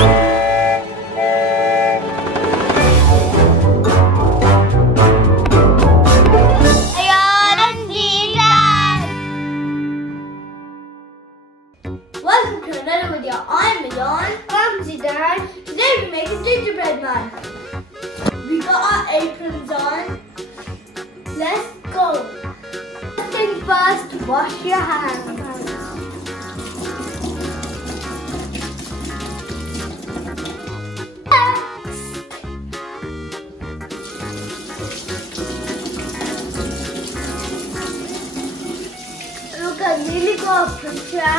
Ayaan and Zidan. Welcome to another video. I'm Ayaan. I'm Zidan. Today we're making gingerbread man. We got our aprons on. Let's go. First thing first, wash your hands. Look, I really got a picture.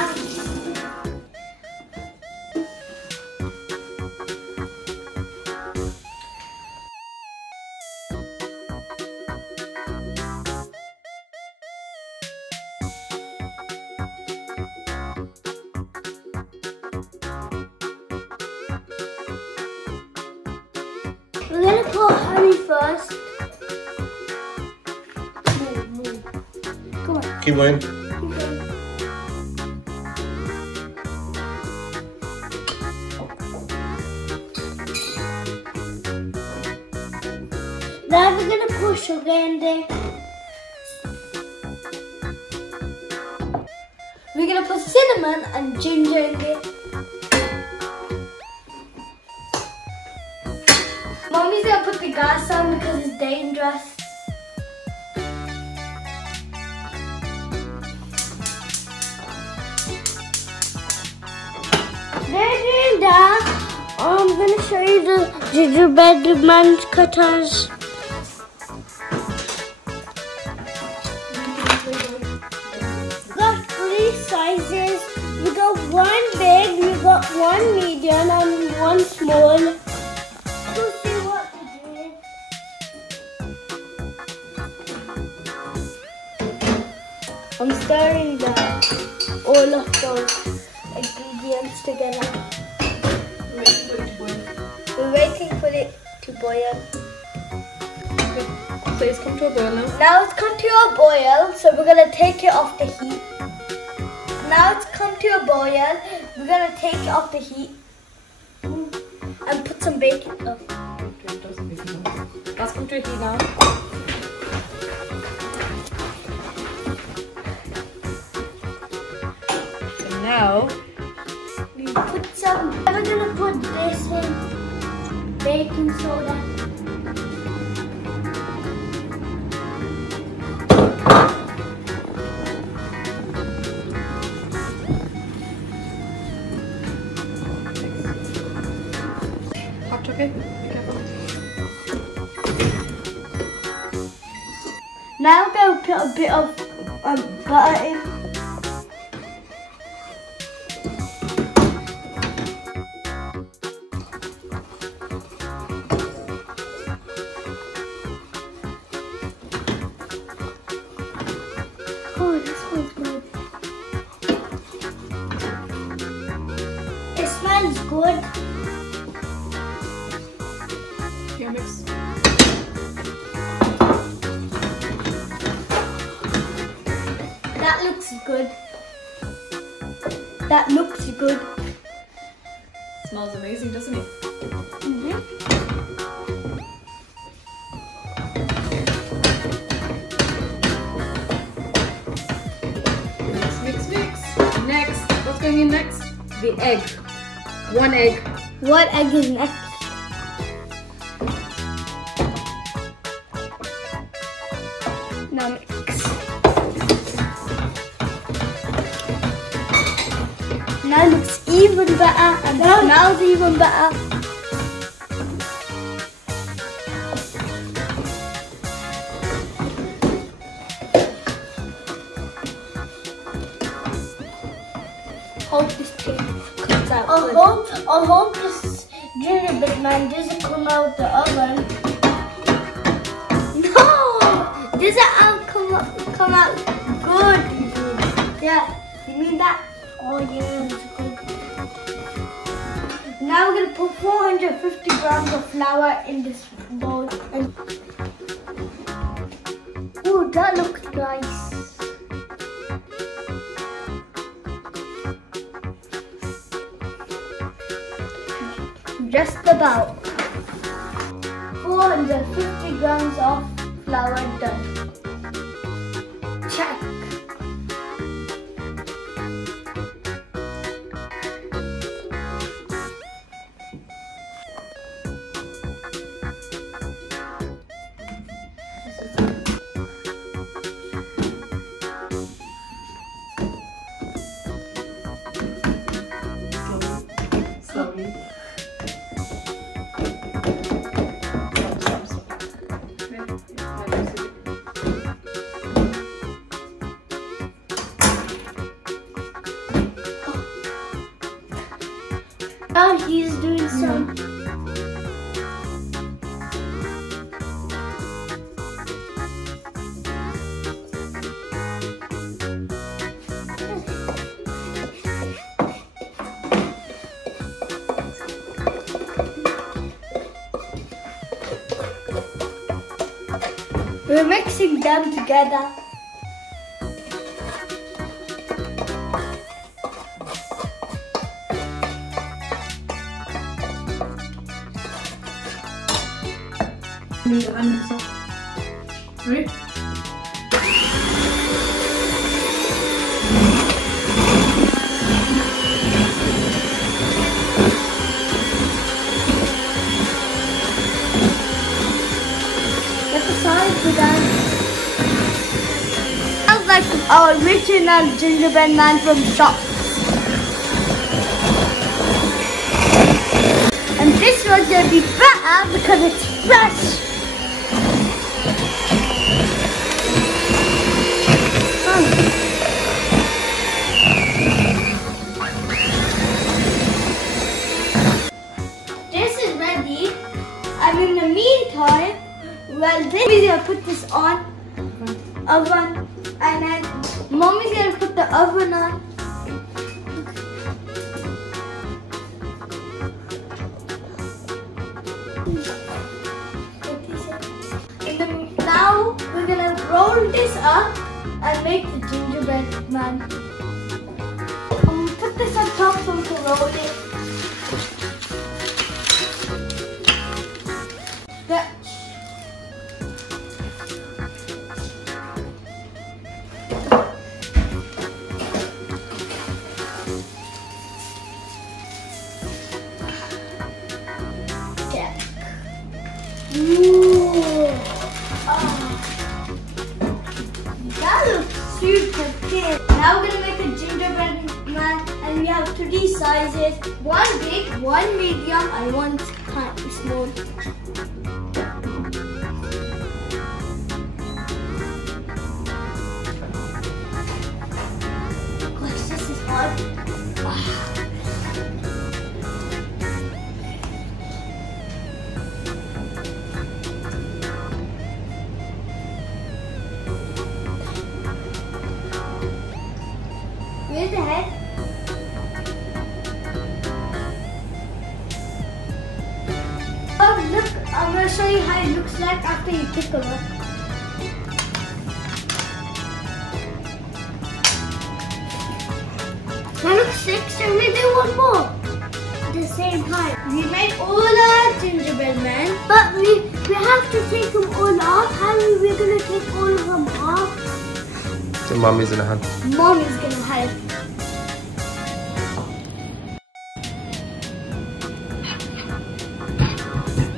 We're gonna put honey first. Move. Come on. Keep going. Now we're gonna put sugar in there. We're gonna put cinnamon and ginger in there. Mommy's gonna put the gas on because it's dangerous. They're doing that. I'm gonna show you the gingerbread man cutters. Got 3 sizes. We got one big, we got one medium, and one small. We'll see what to do. I'm stirring all of those ingredients together. We're waiting for it to boil. Okay. So it's come to a boil now. Now it's come to a boil, so we're gonna take it off the heat. Now it's come to a boil, we're gonna take it off the heat and put some bacon. Oh. That's come to a heat now. So now We put some, we're gonna put this in, baking soda. hot chocolate. Be careful. Now we're gonna put a bit of butter in. Oh, this smells good. It smells good. Yeah, mix. That looks good. That looks good. Smells amazing, doesn't it? Mix. Next, what's going in next? The egg. 1 egg. What egg is next? Now mix. Now it looks even better and smells even better. Hope this tape comes out. I hope this gingerbread man doesn't come out the oven. No, doesn't come out good. Yeah, you mean that? Oh yeah, it's good. Now we're gonna put 450 grams of flour in this bowl. Oh, that looks nice. just about. 450 grams of flour done. Check. Slowly. Now he's doing some. We're mixing them together. Ready? Get the sides for that. Sounds like our original gingerbread man from shops. And this one's gonna be better because it's fresh. This is ready, and in the meantime, well, then we're gonna put this on oven, and then mommy's gonna put the oven on. Now we're gonna roll this up and make the gingerbread man. Put this on top so we can roll it. Yeah. Ooh. That looks super good. Now we're gonna make a gingerbread man, and we have 3 sizes: one big, one medium, and one kind of small. Gosh, this is hard. Where's the head? Oh, look, I'm going to show you how it looks like after you pick them up. That looks 6, and we do one more at the same time. We made all our gingerbread men, but we have to take them all off. How are we going to take all of them off? So mommy's gonna help. Mommy's going to help.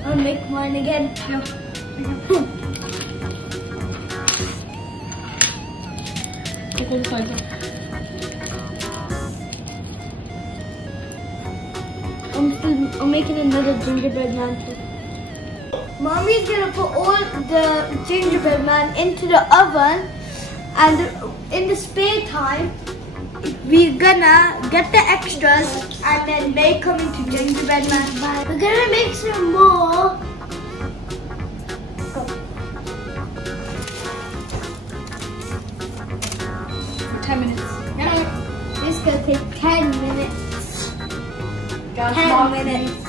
I'll make mine again. I'm making another gingerbread man too. Mommy's gonna put all the gingerbread man into the oven, and in the spare time, we're gonna get the extras and then make them into gingerbread man. We're gonna make some more. For 10 minutes. This is gonna take 10 minutes. 10 minutes.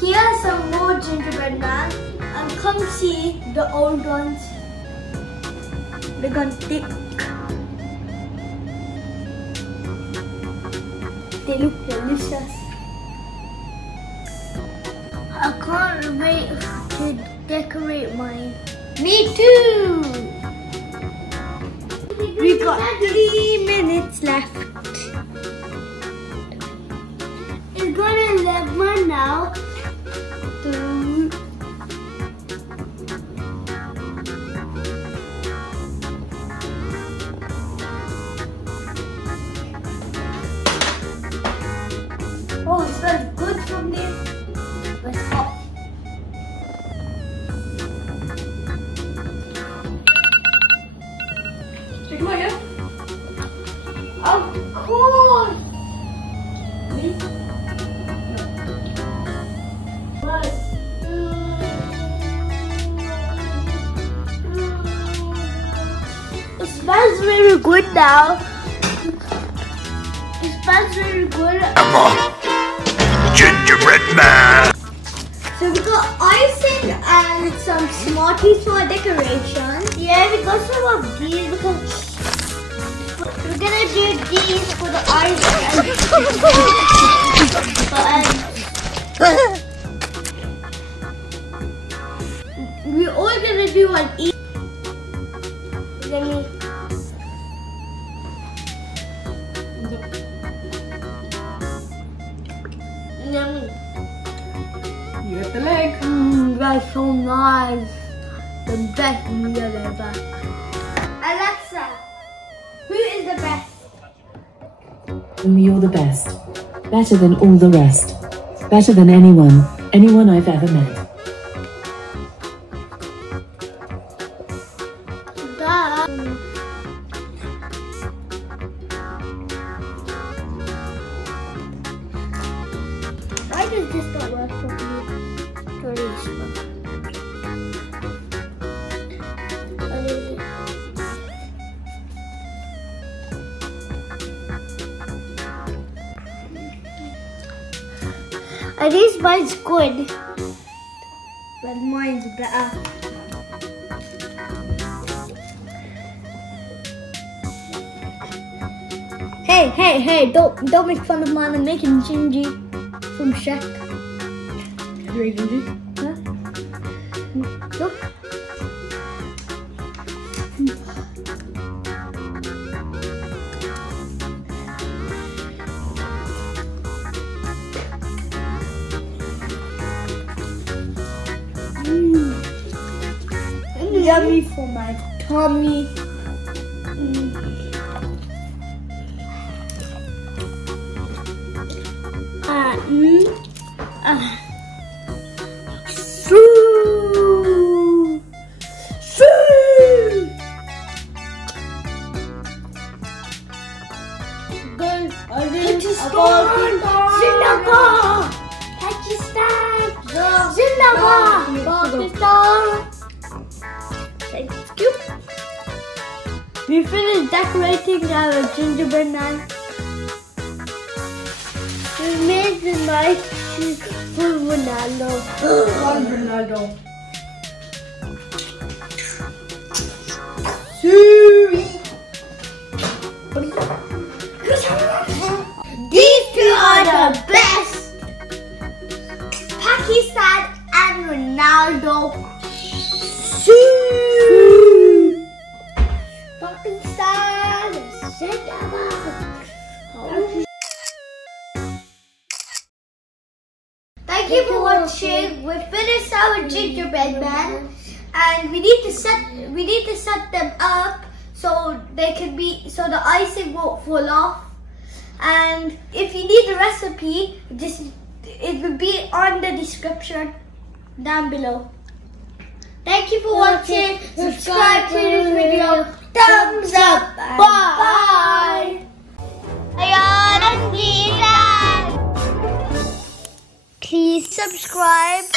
Here are some more gingerbread man, and come see the old ones. They're gone thick. They look delicious. can't wait to decorate mine. Me too! We got 3 minutes left. It's gonna 11 now. Oh, it smells good from there. It's hot. Take my hair. Of course. It smells really good now. It smells really good. Gingerbread Man! So we got icing and some Smarties for decoration. Yeah, we got some of these because we're gonna do these for the icing. We're all gonna do one each. Yummy. You have the leg. That's so nice. The best meal ever. Alexa, who is the best? You're the best. Better than all the rest. Better than anyone I've ever met. Why does this not work properly? At least mine's good, but mine's better. Hey! Don't make fun of mine. I'm making Gingy from Shrek. You ate Gingy? Huh? Look. Yummy for my tummy. We finished decorating our gingerbread man. We made the nice shoes for Ronaldo. Ronaldo. These two are the best. Pakistan and Ronaldo. Pakistan. Thank you for watching. We finished our gingerbread man, and we need to set them up so they can be so the icing won't fall off. And if you need the recipe, it will be on the description down below. Thank you for watching. Subscribe to this video. Thumbs up. Bye. Ayaan and Zidan. Please subscribe.